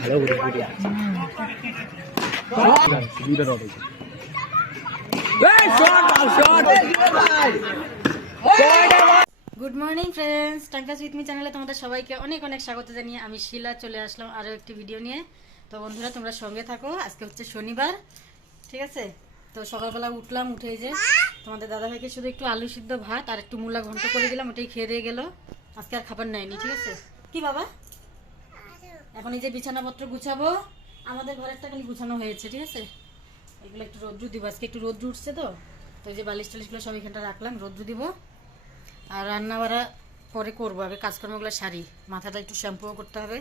ভালো দুইটা good morning friends টাঙ্কাস উইথ মি চ্যানেলে তোমাদের সবাইকে অনেক অনেক স্বাগত জানিয়ে আমি শিলা চলে আসলাম আরও একটি ভিডিও নিয়ে। তো বন্ধুরা, তোমরা সঙ্গে থাকো। আজকে হচ্ছে শনিবার, ঠিক আছে? তো সকালবেলা উঠলাম, উঠে যে তোমাদের দাদাভাইকে শুধু একটু আলু সিদ্ধ ভাত আর একটু মূলা ঘন্ট করে দিলাম, ওটাই খেয়ে দিয়ে গেলো। আজকে আর খাবার নেয়নি, ঠিক আছে? কি বাবা? এখন এই যে বিছানাপত্র গুছাবো আমাদের ঘরেরটা খালি গুছানো হয়েছে ঠিক আছে? এগুলো একটু রোদ্রু দিব আজকে একটু রোদ্রু উঠছে তো তো এই যে বালিশ টালিশগুলো সব এখানটা রাখলাম রোদ্রু দিব। আর রান্না বাড়া পরে করব আগে কাজকর্মগুলো সারি মাথাটা একটু শ্যাম্পুও করতে হবে।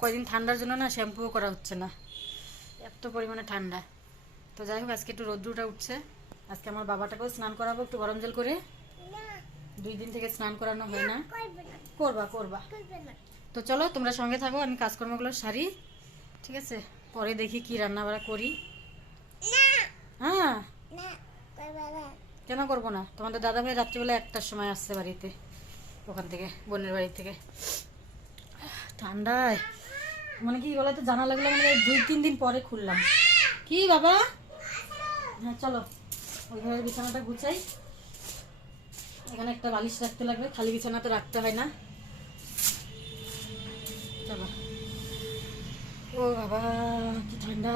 কয়দিন ঠান্ডার জন্য না শ্যাম্পুও করা হচ্ছে না এত পরিমাণে ঠান্ডা। তো যাই হোক আজকে একটু রোদ্রুটা উঠছে। আজকে আমার বাবাটাকেও স্নান করাবো একটু গরম জল করে। দুই দিন থেকে স্নান করানো হয় না। করবা করবা তো চলো তোমরা সঙ্গে থাকো আমি কাজকর্মগুলো সারি। ঠিক আছে? পরে দেখি কি রান্না বাড়া করি হ্যাঁ? কেন করব না? তোমাদের দাদা ভাই রাত্রিবেলা একটার সময় আসছে বাড়িতে ওখান থেকে বোনের বাড়ি থেকে। ঠান্ডায়। মানে কি বলে তো জানা লাগল মানে দুই তিন দিন পরে খুললাম। কি বাবা? হ্যাঁ চলো। ওই ঘরের বিছানাটা গুছাই। এখানে একটা বালিশ রাখতে লাগবে খালি বিছানা তো রাখতে হয় না। চলো। ও বাবা কি ঠান্ডা।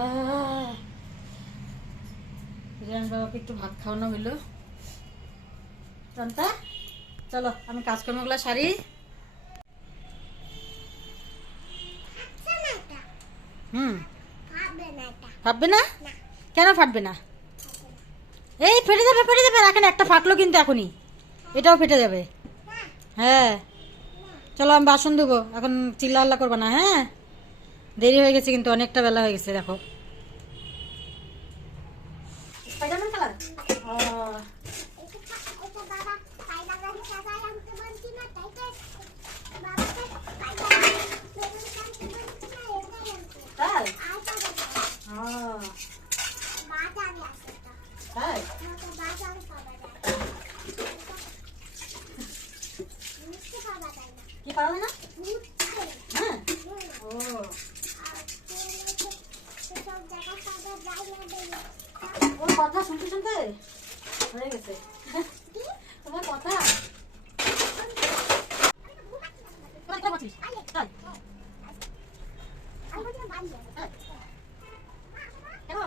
রিয়ান বাবাকে একটু ভাত খাওয়ানো হইল। জানতা চলো আমি কাজকর্মগুলো সারি। হুম। ফাটবে না কেন ফাটবে না? এই ফেটে যাবে ফেটে যাবে। রাখেন একটা ফাটলো কিন্তু এখনই। এটাও ফেটে যাবে। হ্যাঁ। চলো, আমি বাসন দেবো এখন চিল্লা আল্লাহ করব না হ্যাঁ? দেরি হয়ে গেছে কিন্তু, অনেকটা বেলা হয়ে গেছে, দেখো স্পাইডারম্যান কালার ও তাই ও তাই কি পাওয়া যায় না হ্যাঁ ও ওর কথা শুনতে শুনতে হয়ে গেছে। তোমার কথা। কেন?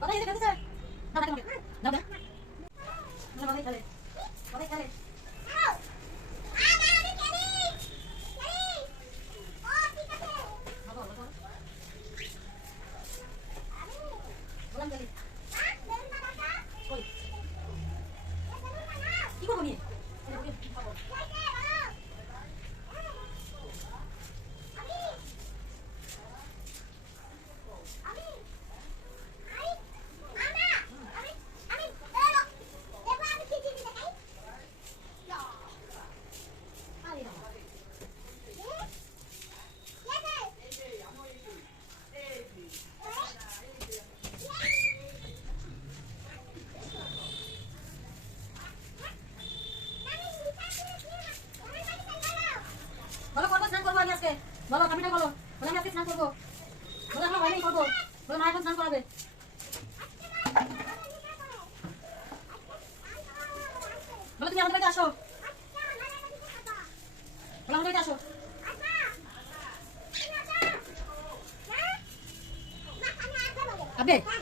কোথায় গেছে কাছে দাও দাও দাও দাও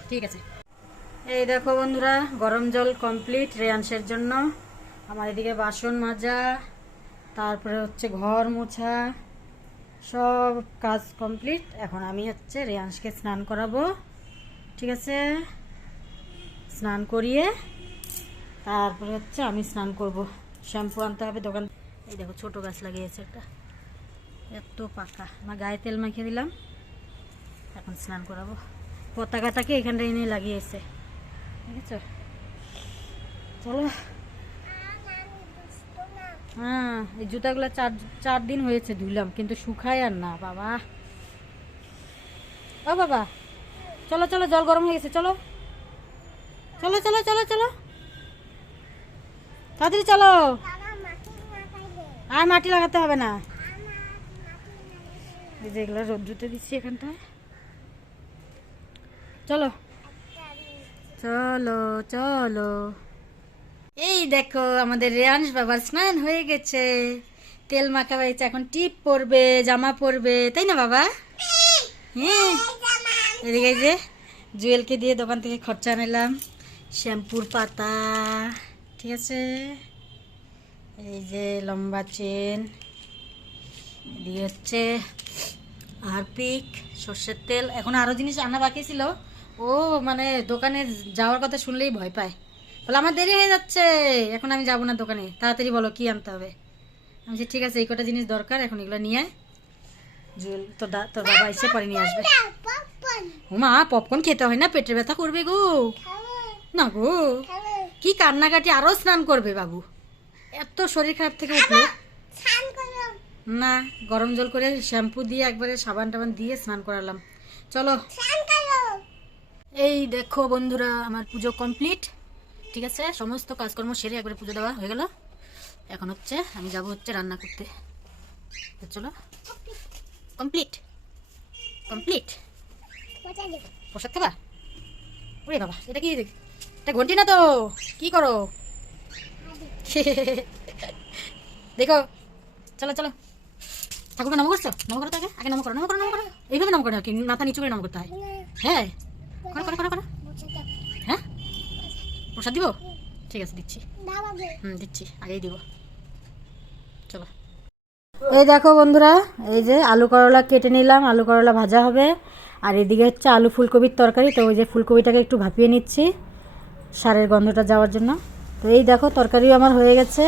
ঠিক আছে। এই দেখো বন্ধুরা, গরম জল কমপ্লিট রেয়াংশের জন্য। আমার এদিকে বাসন মাজা, তারপরে হচ্ছে ঘর মোছা, সব কাজ কমপ্লিট এখন আমি হচ্ছে রেয়াংশকে স্নান করাবো। ঠিক আছে? স্নান করিয়ে তারপরে হচ্ছে আমি স্নান করব। শ্যাম্পু আনতে হবে দোকান। এই দেখো, ছোট গাছ লাগিয়েছে একটা। এত পাকা। আমার গায়ে তেল মাখিয়ে দিলাম। এখন স্নান করাবো। পতাকাটাকে এখানটা এনে লাগিয়েছে। ঠিক আছে চলো। হ্যাঁ এই জুতাগুলো চার চার দিন হয়েছে ধুলাম কিন্তু শুকায় আর না, বাবা। ও বাবা, চলো চলো, জল গরম হয়ে গেছে, চলো। চলো চলো চলো চলো। তাড়াতাড়ি চলো। আর মাটি লাগাতে হবে না। এই যে এগুলো রোদ্রুতে দিচ্ছি এখানটায়। চলো। চলো চলো। এই দেখো আমাদের রেয়াংশ বাবার স্নান হয়ে গেছে। তেল মাখা হয়েছে এখন টিপ পরবে জামা পরবে। তাই না বাবা? হ্যাঁ। এদিকে যে জুয়েলকে দিয়ে দোকান থেকে খরচা নিলাম। শ্যাম্পুর পাতা ঠিক আছে? এই যে লম্বা চেন। এদিকে হচ্ছে হারপিক সর্ষের তেল। এখন আরও জিনিস আনা বাকি ছিল। ও মানে দোকানে যাওয়ার কথা শুনলেই ভয় পায়। বলে আমার দেরি হয়ে যাচ্ছে এখন আমি যাব না দোকানে। তাড়াতাড়ি বলো কি আনতে হবে? আমি বলছি, ঠিক আছে এই কটা জিনিস দরকার এখন এগুলো নিয়ে জুয়েল তোর দা তোর বাবা এসে পরে নিয়ে আসবে। মা পপকর্ন খেতে হয় না পেটের ব্যথা করবে গো। না গো কি কান্নাকাটি আরও স্নান করবে বাবু। এত শরীর খারাপ থেকে উঠল। না গরম জল করে শ্যাম্পু দিয়ে একবারে সাবান টাবান দিয়ে স্নান করালাম। চলো। এই দেখো বন্ধুরা আমার পুজো কমপ্লিট ঠিক আছে সমস্ত কাজকর্ম সেরে একবারে পুজো দেওয়া হয়ে গেল। এখন হচ্ছে আমি যাব হচ্ছে রান্না করতে। চলো। কমপ্লিট কমপ্লিট প্রসাদ খাবা? ওরে বাবা এটা কি এটা ঘন্টি না তো? কি করো? দেখো। চলো চলো। ঠাকুরকে নম করছ? নম করো আগে। আগে নম করো নম করো নম করো। এইভাবে নম করো কি মাথা নিচু করে নম করতে হয়? হ্যাঁ। করো করো করো করো। হ্যাঁ? প্রসাদ দিব? ঠিক আছে, দিচ্ছি। হুম, দিচ্ছি। আগেই দিব। চলো। এই দেখো বন্ধুরা, এই যে আলু করলা কেটে নিলাম, আলু করলা ভাজা হবে। আর এদিকে হচ্ছে আলু ফুলকপির তরকারি। তো ওই যে ফুলকপিটাকে একটু ভাপিয়ে নিচ্ছি সারের গন্ধটা যাওয়ার জন্য। তো এই দেখো, তরকারিও আমার হয়ে গেছে।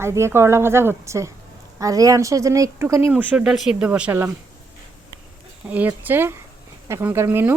আর এদিকে করলা ভাজা হচ্ছে। আর রেয়াংশের জন্য একটুখানি মুসুর ডাল সিদ্ধ বসালাম। এই হচ্ছে এখনকার মেনু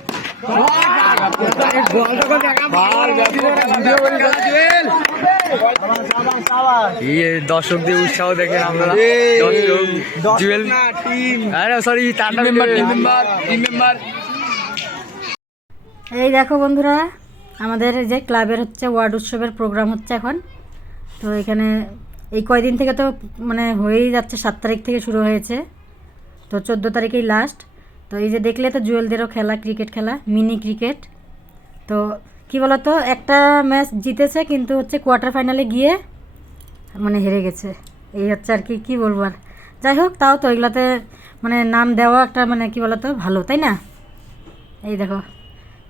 দর্শকদের উৎসাহ দেখে আমরা জুয়েল আরে সরি তার member team member team member এই দেখো বন্ধুরা আমাদের যে ক্লাবের হচ্ছে ওয়ার্ড উৎসবের প্রোগ্রাম হচ্ছে এখন। তো এখানে এই কয়দিন থেকে তো মানে হয়েই যাচ্ছে সাত তারিখ থেকে শুরু হয়েছে। তো চোদ্দ তারিখেই লাস্ট তো এই যে দেখলে তো জুয়েলদেরও খেলা, ক্রিকেট খেলা, মিনি ক্রিকেট। তো কি বলতো, একটা ম্যাচ জিতেছে কিন্তু হচ্ছে কোয়ার্টার ফাইনালে গিয়ে মানে হেরে গেছে। এই হচ্ছে আর কি, কী বলব আর। যাই হোক, তাও তো এগুলাতে মানে নাম দেওয়া একটা মানে কি বলতো, ভালো, তাই না? এই দেখো,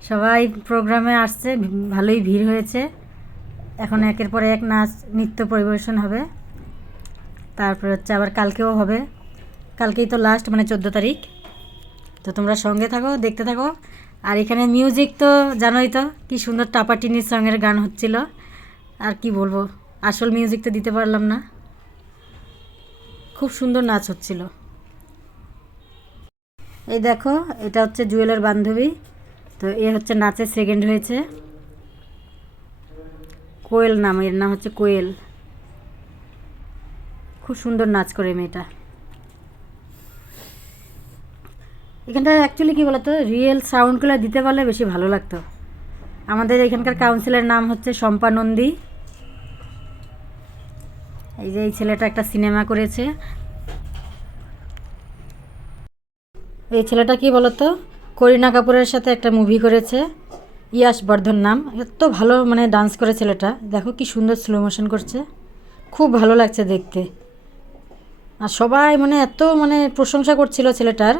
সবাই প্রোগ্রামে আসছে, ভালোই ভিড় হয়েছে। এখন একের পর এক নাচ, নৃত্য পরিবেশন হবে। তারপর হচ্ছে আবার কালকেও হবে। কালকেই তো লাস্ট মানে চোদ্দ তারিখ। তো তোমরা সঙ্গে থাকো, দেখতে থাকো। আর এখানে মিউজিক তো জানোই তো, কি সুন্দর টাপাটিনির সঙ্গের গান হচ্ছিল। আর কি বলব, আসল মিউজিক তো দিতে পারলাম না। খুব সুন্দর নাচ হচ্ছিল। এই দেখো, এটা হচ্ছে জুয়েলের বান্ধবী। তো এ হচ্ছে নাচে সেকেন্ড হয়েছে। কোয়েল নাম, এর নাম হচ্ছে কোয়েল। খুব সুন্দর নাচ করে মেয়েটা। এখানটা অ্যাকচুয়ালি কী বলতো? রিয়েল সাউন্ডগুলো দিতে পারলে বেশি ভালো লাগতো। আমাদের এখানকার কাউন্সিলের নাম হচ্ছে শম্পা নন্দী। এই যে এই ছেলেটা একটা সিনেমা করেছে। এই ছেলেটা কি বলতো? করিনা কাপুরের সাথে একটা মুভি করেছে। ইয়াশ বর্ধন নাম। এত ভালো মানে ডান্স করে ছেলেটা। দেখো কি সুন্দর স্লো মোশন করছে। খুব ভালো লাগছে দেখতে। আর সবাই মানে এত মানে প্রশংসা করছিল ছেলেটার।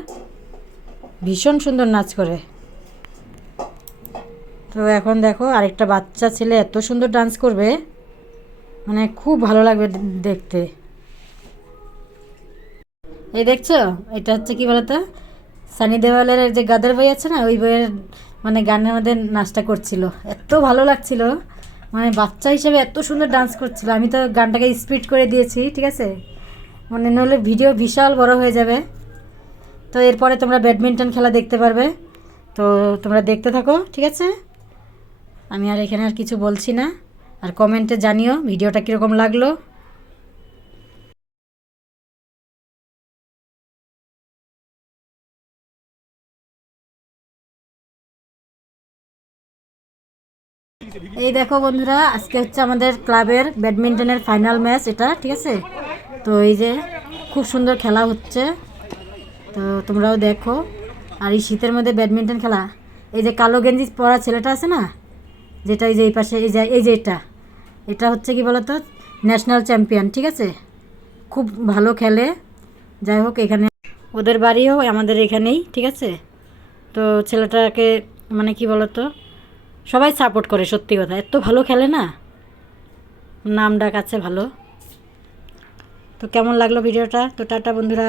ভীষণ সুন্দর নাচ করে। তো এখন দেখো, আরেকটা বাচ্চা ছেলে এত সুন্দর ডান্স করবে। মানে খুব ভালো লাগবে দেখতে। এই দেখছ? এটা হচ্ছে কি বলতো? সানি দেওয়ালের যে গাদার বই আছে না, ওই বইয়ের মানে গানের মধ্যে নাচটা করছিল। এত ভালো লাগছিল। মানে বাচ্চা হিসেবে এত সুন্দর ডান্স করছিল। আমি তো গানটাকে স্পিড করে দিয়েছি, ঠিক আছে? মানে নইলে ভিডিও বিশাল বড় হয়ে যাবে। তো এরপরে তোমরা ব্যাডমিন্টন খেলা দেখতে পারবে। তো তোমরা দেখতে থাকো, ঠিক আছে? আমি আর এখানে আর কিছু বলছি না। আর কমেন্টে জানিও ভিডিওটা কীরকম লাগল। এই দেখো বন্ধুরা, আজকে হচ্ছে আমাদের ক্লাবের ব্যাডমিন্টনের ফাইনাল ম্যাচ এটা, ঠিক আছে? তো এই যে খুব সুন্দর খেলা হচ্ছে। তো তোমরাও দেখো। আর এই শীতের মধ্যে ব্যাডমিন্টন খেলা, এই যে কালো গেঞ্জি পরা ছেলেটা আছে না, যেটা এই যে এই পাশে, এই যে এই যে এটা এটা হচ্ছে কি বলতো ন্যাশনাল চ্যাম্পিয়ন ঠিক আছে? খুব ভালো খেলে। যাই হোক, এখানে ওদের বাড়িও আমাদের এখানেই, ঠিক আছে? তো ছেলেটাকে মানে কি বলতো, সবাই সাপোর্ট করে, সত্যি কথা। এত ভালো খেলে না? নাম ডাক আছে ভালো। তো কেমন লাগল ভিডিওটা? তো টাটা বন্ধুরা।